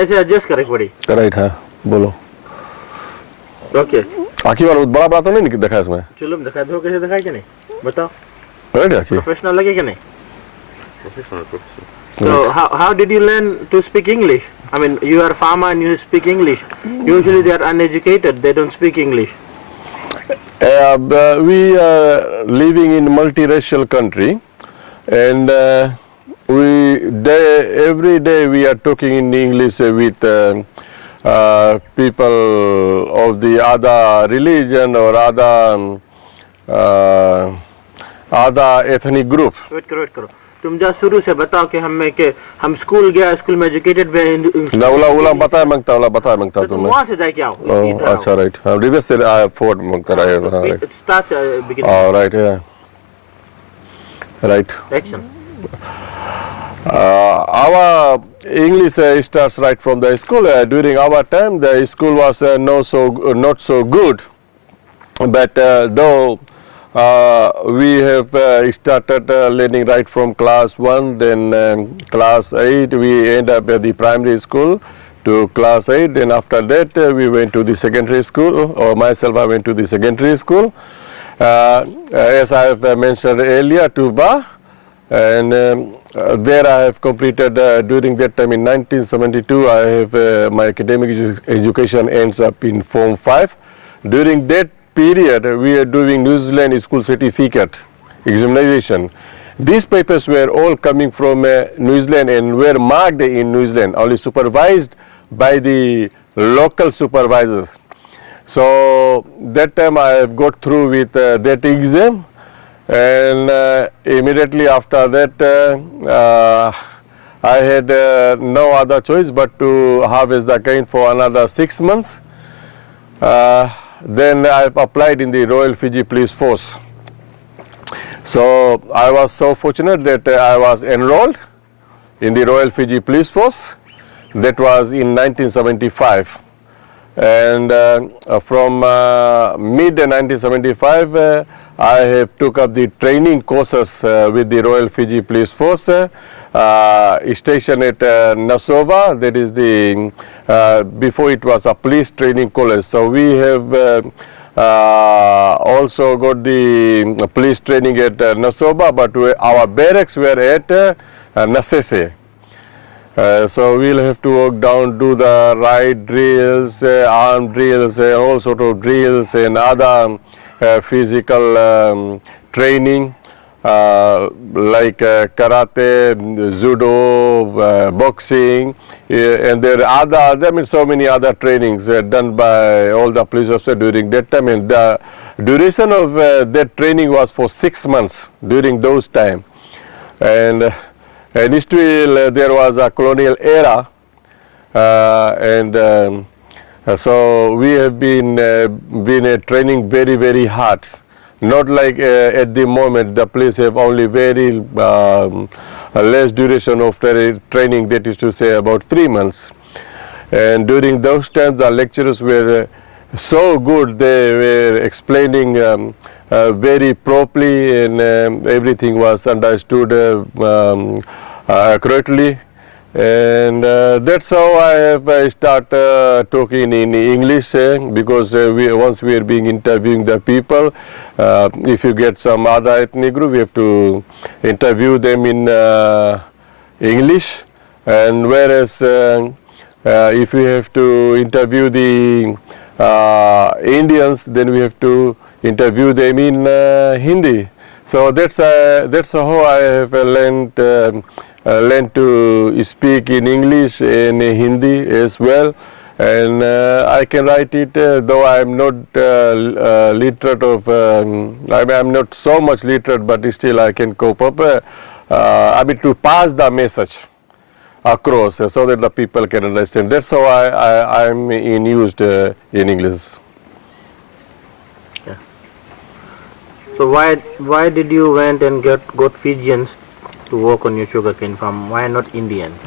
ऐसे एडजस्ट करे पड़ी राइट है बोलो ओके आखिर वाला बड़ा बड़ा तो नहीं देखा इसमें चलो दिखा दो कैसे दिखाई कि नहीं बताओ राइट आखिर प्रोफेशनल लगे कि नहीं so how did you learn to speak English? I mean you are a farmer and you speak English. Usually they are uneducated, they don't speak English. We are living in multiracial country and every day we are talking in English with people of the other religion or other ethnic group. Wait करो तुम जा शुरू से बताओ कि हम school गया school में एजुकेटेड ना उला बताया मांगता तो तुम वहां से जाके आओ अच्छा राइट रिवर्स से आई फोर्ड मांगता रहा राइट स्टार्ट बिगिनिंग राइट है right action our English starts right from the school. During our time, the school was not so good, but though we have started learning right from class 1, then class 8, we end up at the primary school to class 8. Then after that, we went to the secondary school, or myself, I went to the secondary school. As I have mentioned earlier, to Ba. And there I have completed during that time in 1972 I have my academic education ends up in Form 5. During that period we are doing New Zealand school certificate examination. These papers were all coming from New Zealand and were marked in New Zealand, only supervised by the local supervisors. So that time I have got through with that exam. And immediately after that I had no other choice but to harvest the cane for another 6 months. Then I applied in the Royal Fiji Police Force. So I was so fortunate that I was enrolled in the Royal Fiji Police Force. That was in 1975. And from mid 1975 I have took up the training courses with the Royal Fiji Police Force stationed at Suva. That is the before it was a police training college. So we have also got the police training at Suva, but our barracks were at Nasese. So we'll have to work down, do the ride drills, arm drills, all sort of drills and other physical training like karate, judo, boxing, and there are so many other trainings done by all the police officers during that time. And the duration of that training was for 6 months during those time. And still there was a colonial era, and so we have been training very hard. Not like at the moment the police have only very less duration of training, that is to say about 3 months. And during those times the lecturers were so good, they were explaining very properly, and everything was understood accurately. And that's how I have started talking in English, because once we are being interviewing the people, if you get some other ethnic group, we have to interview them in English, and whereas if we have to interview the Indians, then we have to interview them in Hindi. So that's how I have learned to speak in English and Hindi as well, and I can write it, though I am not literate of, I am not so much literate, but still I can cope up, I mean to pass the message across so that the people can understand. That's how I am used in English. Yeah. So why did you went and got Fijians to work on your sugarcane farm? Why not Indians?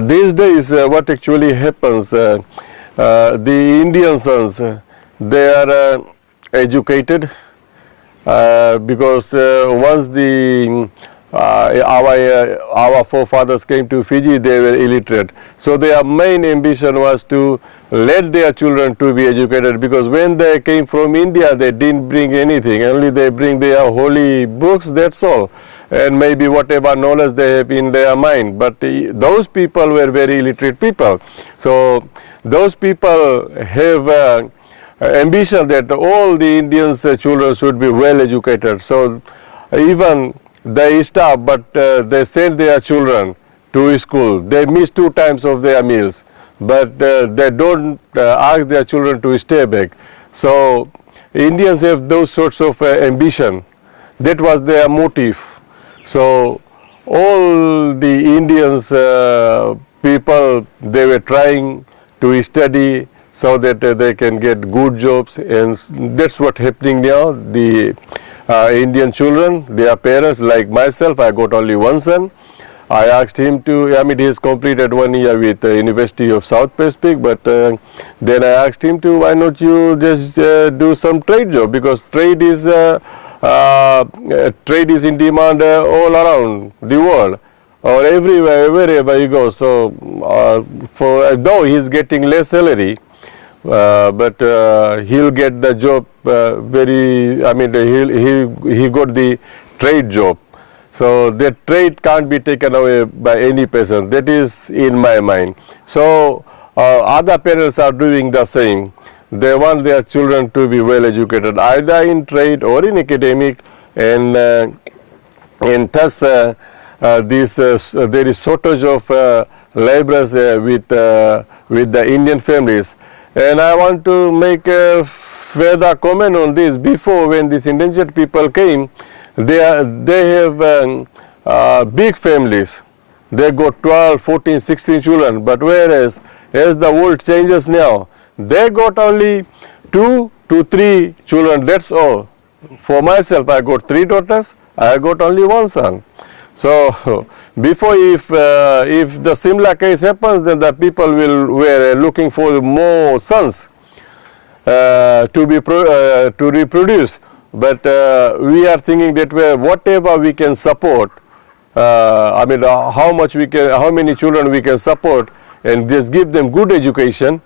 These days what actually happens, the Indian sons, they are educated, because once the our forefathers came to Fiji, they were illiterate. So their main ambition was to let their children to be educated, because when they came from India, they didn't bring anything, only they bring their holy books, that's all, and maybe whatever knowledge they have in their mind. But those people were very illiterate people. So those people have ambition that all the Indians' children should be well educated. So even they stop, but they send their children to school. They miss 2 times of their meals, but they don't ask their children to stay back. So Indians have those sorts of ambition. That was their motive. So all the Indians people, they were trying to study so that they can get good jobs, and that's what's happening now. The Indian children, their parents, like myself, I got only one son. I asked him to, I mean, he's completed 1 year with the University of South Pacific, but then I asked him to, why not you just do some trade job, because trade is in demand all around the world, or everywhere, wherever you go. So though he's getting less salary, but he'll get the job he got the trade job. So that trade can't be taken away by any person. That is in my mind. So other parents are doing the same. They want their children to be well educated, either in trade or in academic, and thus there is shortage of laborers with the Indian families. And I want to make a further comment on this. Before, when these endangered people came, they have big families. They got 12, 14, 16 children. But whereas, as the world changes now, they got only 2 to 3 children, that's all. For myself, I got 3 daughters, I got only 1 son. So before, if the similar case happens, then the people were looking for more sons to reproduce. But we are thinking that whatever we can support, how many children we can support, and just give them good education.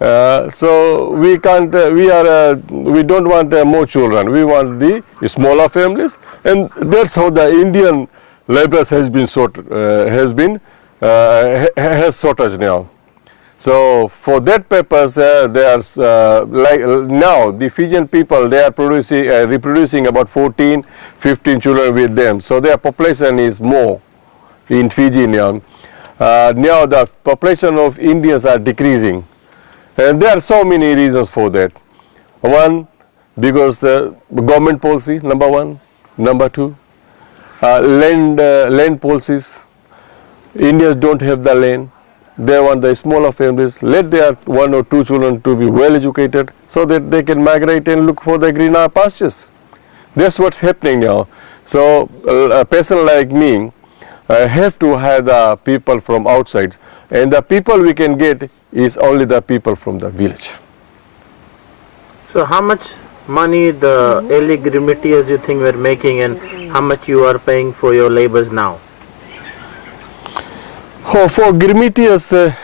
So we can't. We don't want more children. We want the smaller families, and that's how the Indian laborers has shortage now. So for that purpose, they are like now the Fijian people, they are reproducing about 14, 15 children with them. So their population is more in Fiji now. Now the population of Indians are decreasing, and there are so many reasons for that. One, because the government policy, number one. Number two, land policies. Indians don't have the land. They want the smaller families. Let their 1 or 2 children to be well educated so that they can migrate and look for the greener pastures. That's what's happening now. So a person like me have to hire the people from outside, and the people we can get is only the people from the village. So how much money the early Girmitiyas you think were making, and how much you are paying for your labors now? Oh, for Girmitiyas,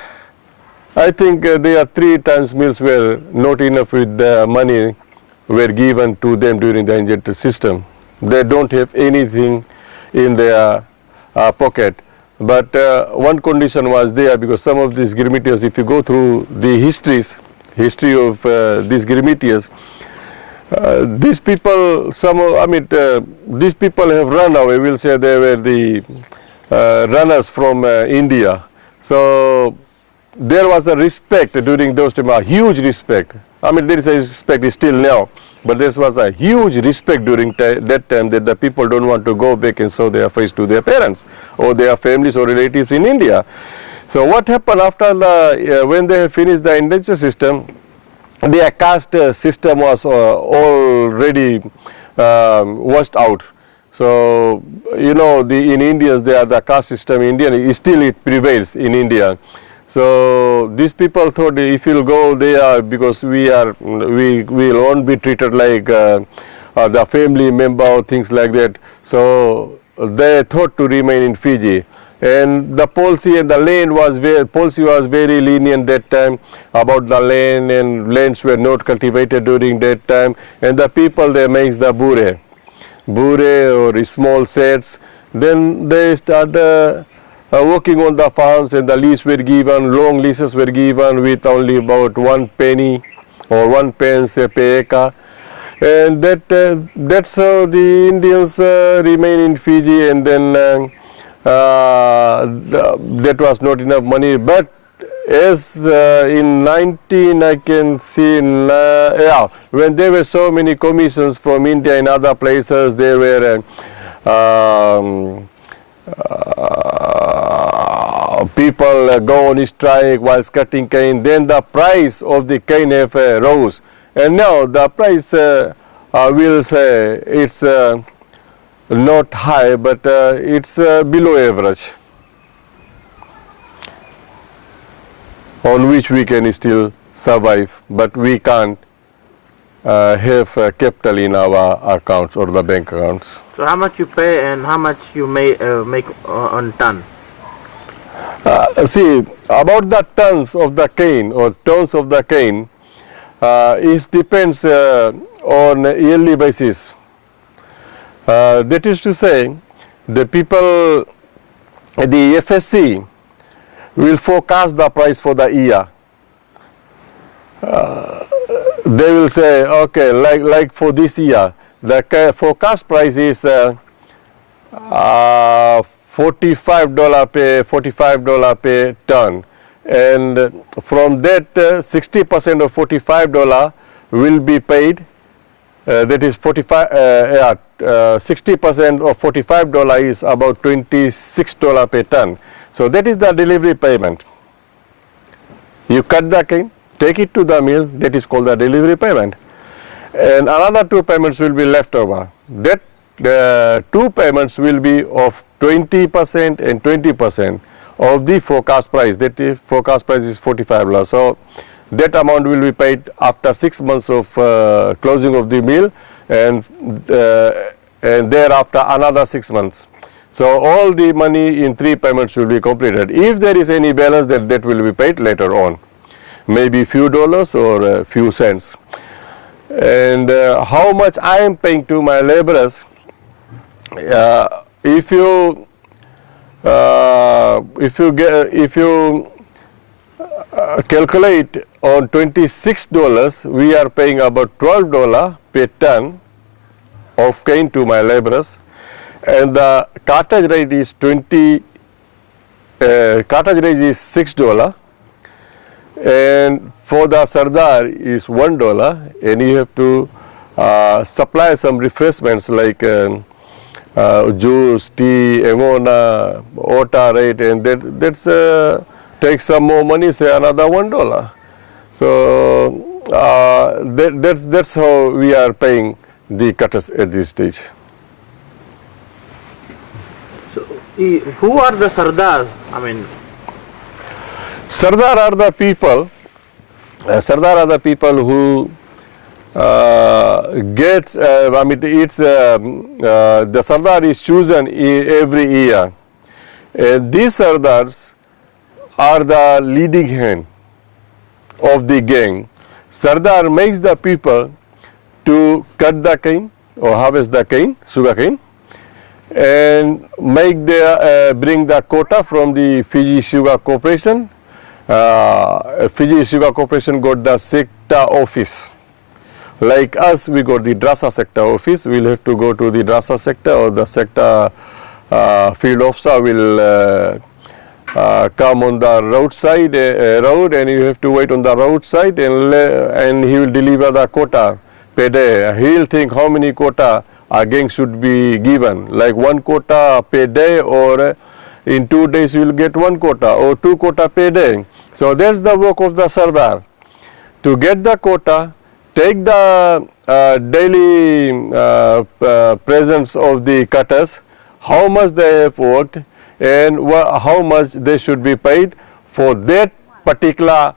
I think their 3 times meals were not enough with the money were given to them during the indenture system. They don't have anything in their pocket. But one condition was there, because some of these Girmitiyas, if you go through the history of these Girmitiyas, these people, these people have run away. We'll say they were the runners from India. So there was a respect during those times, a huge respect. There is a respect still now, but there was a huge respect during that time, that the people don't want to go back and show their face to their parents or their families or relatives in India. So what happened after when they finished the indenture system, their caste system was already washed out. So, in India, the caste system in India, still it prevails in India. So these people thought, if you'll go there, because we won't be treated like the family member or things like that. So they thought to remain in Fiji. And the policy and the land was very lenient that time about the land, and lands were not cultivated during that time. And the people, they makes the bure or small sets. Then they started working on the farms, and the lease were given, long leases were given with only about 1 penny or 1 pence per acre. And that's how the Indians remain in Fiji. And then that was not enough money, but as in 19 I can see when there were so many commissions from India and other places, there were people go on strike whilst cutting cane, then the price of the cane have rose, and now the price I will say it's not high, but it's below average, on which we can still survive, but we can't have capital in our accounts or the bank accounts. So how much you pay and how much you may make on ton? See, about the tons of the cane or tons of the cane, it depends on a yearly basis. That is to say, the people, the FSC will forecast the price for the year. They will say, okay, like for this year, the forecast price is $45 per ton, and from that 60% of $45 will be paid. That is 60% of $45 is about $26 per ton. So that is the delivery payment. You cut the cane, take it to the mill, that is called the delivery payment. And another 2 payments will be left over. That 2 payments will be of 20% and 20% of the forecast price. That is, forecast price is $45. So that amount will be paid after 6 months of closing of the mill, and thereafter another 6 months. So all the money in 3 payments will be completed. If there is any balance, that will be paid later on, maybe few dollars or a few cents. And how much I am paying to my laborers, if you calculate on $26, we are paying about $12 per ton of cane to my laborers, and the cartage rate is $6, and for the sardar is $1, and you have to supply some refreshments like juice, tea, ammonia, water, right, and that's take some more money, say another $1. So that's how we are paying the cutters at this stage. So who are the sardars? I mean, Sardar are the people. Sardar are the people who get. I mean, it's the sardar is chosen every year. These sardars are the leading hand of the gang. Sardar makes the people to cut the cane or harvest the cane, sugarcane, and bring the quota from the Fiji Sugar Corporation. Fiji Sugar Corporation got the sector office. Like us, we got the Drasa sector office. We'll have to go to the Drasa sector, or the sector field officer will come on the roadside road, and you have to wait on the roadside, and he will deliver the quota per day. He'll think how many quota a gang should be given, like 1 quota per day, or in 2 days you will get 1 quota or 2 quota per day. So that's the work of the sardar, to get the quota, take the daily presence of the cutters, how much they have worked, and how much they should be paid for that particular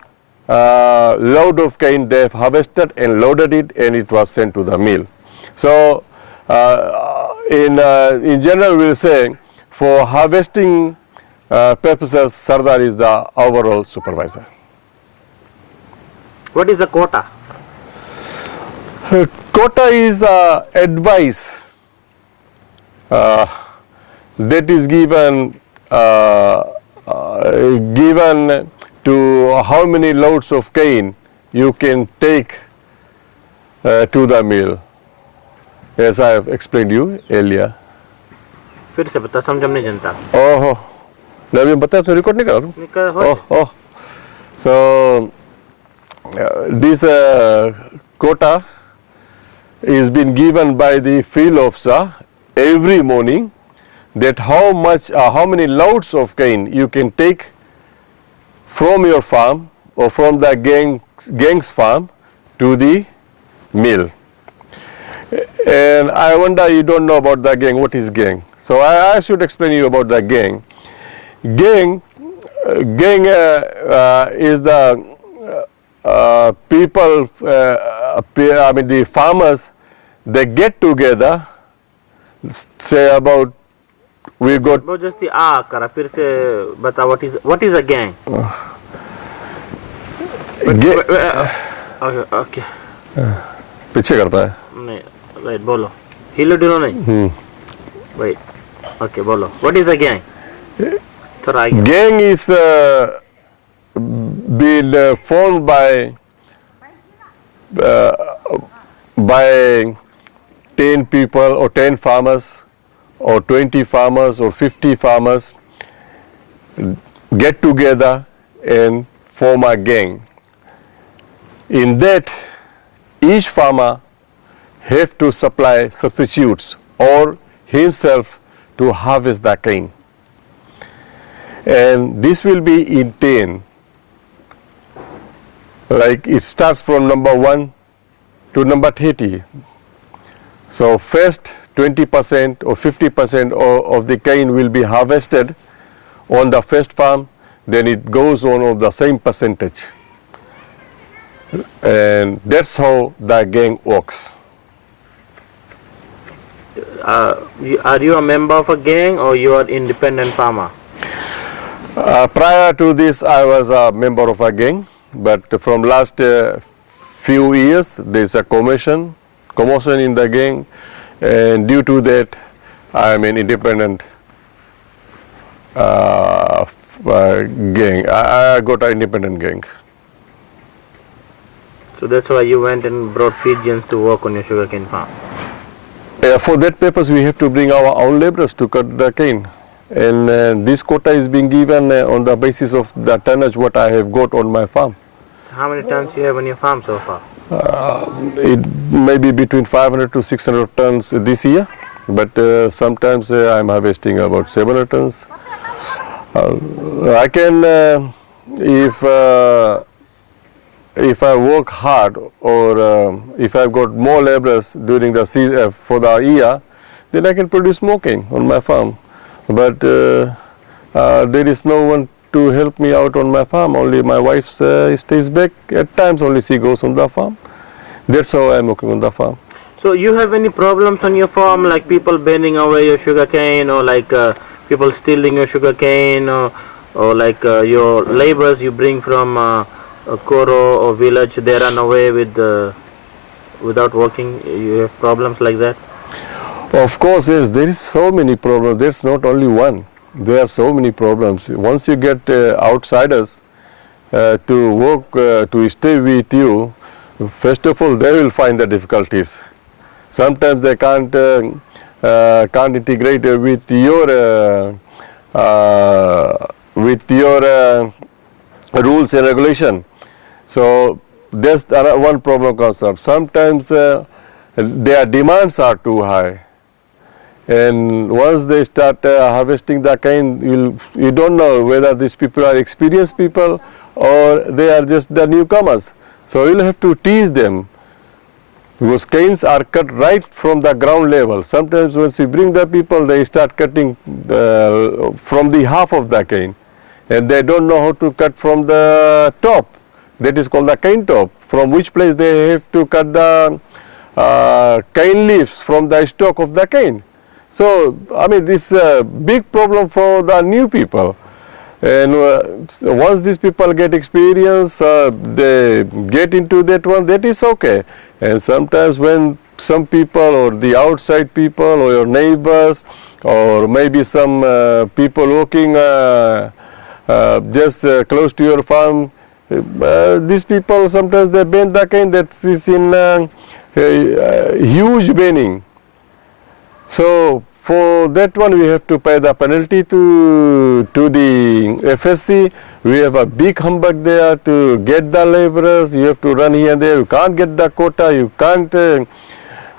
load of cane they have harvested and loaded it, and it was sent to the mill. So in general, we'll say for harvesting purposes, Sardar is the overall supervisor. What is the quota? Quota is advice that is given given to how many loads of cane you can take to the mill, as I have explained you earlier. फिर से बता, समझ नहीं जनता. ओहो, मैं अभी बताया तो रिकॉर्ड नहीं कर रहा हूँ. Oh, so this quota is been given by the field officer every morning, that how many loads of cane you can take from your farm or from the gang's farm to the mill. And I wonder you don't know about the gang. What is gang? So I should explain you about the gang. Gang is the people, I mean the farmers, they get together, say about, we got. Just the kara, फिर से बता, what is a gang? Okay. पीछे करता है. नहीं, wait, बोलो. हिलो डुलो नहीं. Wait. Okay, बोलो. What is a gang? Gang is been formed by 10 people or 10 farmers or 20 farmers or 50 farmers get together and form a gang. In that, each farmer have to supply substitutes or himself to harvest the cane. And this will be in 10. Like it starts from number 1 to number 30. So first 20% or 50% of the cane will be harvested on the first farm, then it goes on of the same percentage. And that's how the gang works. Are you a member of a gang or you are independent farmer? Prior to this, I was a member of a gang, but from last few years, there is a commotion in the gang, and due to that, I am an independent gang. I got an independent gang. So that's why you went and brought Fijians to work on your sugarcane farm? For that purpose, we have to bring our own laborers to cut the cane. And this quota is being given on the basis of the tonnage what I have got on my farm. How many tons you have on your farm so far? It may be between 500 to 600 tons this year, but sometimes I am harvesting about 700 tons. I can, if I work hard or if I've got more laborers during the season for the year, then I can produce more cane on my farm. But there is no one to help me out on my farm. Only my wife stays back. At times only she goes on the farm. That's how I'm working on the farm. So you have any problems on your farm, like people burning away your sugarcane, or like people stealing your sugarcane, or like your laborers you bring from Koro or village, they run away with without working? You have problems like that? Of course, yes. There is so many problems. There's not only one. There are so many problems. Once you get outsiders to work, to stay with you, first of all, they will find the difficulties. Sometimes they can't integrate with your rules and regulation. So there's one problem comes up. Sometimes their demands are too high. And once they start harvesting the cane, you don't know whether these people are experienced people or they are just the newcomers. So you'll have to teach them, because canes are cut right from the ground level. Sometimes once you bring the people, they start cutting from the half of the cane, and they don't know how to cut from the top. That is called the cane top, from which place they have to cut the cane leaves from the stalk of the cane. So, I mean, this is a big problem for the new people. And once these people get experience, they get into that one, that is okay. And sometimes when some people or the outside people or your neighbors or maybe some people working just close to your farm, these people sometimes they bend the cane that is in huge bending. So for that one we have to pay the penalty to the FSC. We have a big humbug there to get the laborers. You have to run here and there. You can't get the quota. You can't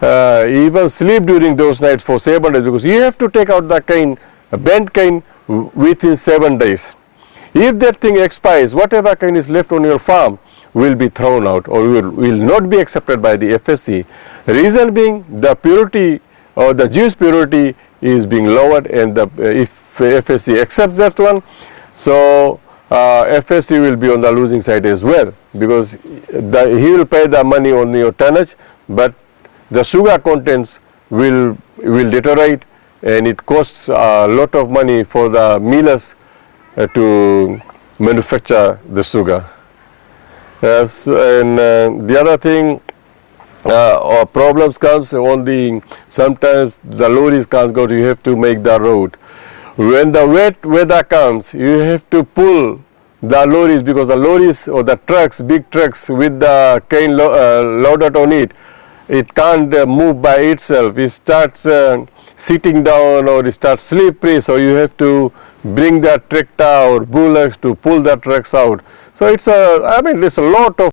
even sleep during those nights for 7 days because you have to take out the cane, bent cane within 7 days. If that thing expires, whatever cane is left on your farm will be thrown out or will not be accepted by the FSC. Reason being the purity or the juice purity is being lowered, and if FSC accepts that one, so FSC will be on the losing side as well, because he will pay the money on your tonnage, but the sugar contents will deteriorate, and it costs a lot of money for the millers to manufacture the sugar. Yes, and the other thing, or problems comes on the, sometimes the lorries can't go, you have to make the road. When the wet weather comes, you have to pull the lorries, because the lorries or the trucks, big trucks with the cane loaded on it, it can't move by itself. It starts sitting down or it starts slippery, so you have to bring the tractor or bullocks to pull the trucks out. So it's a, I mean, there's a lot of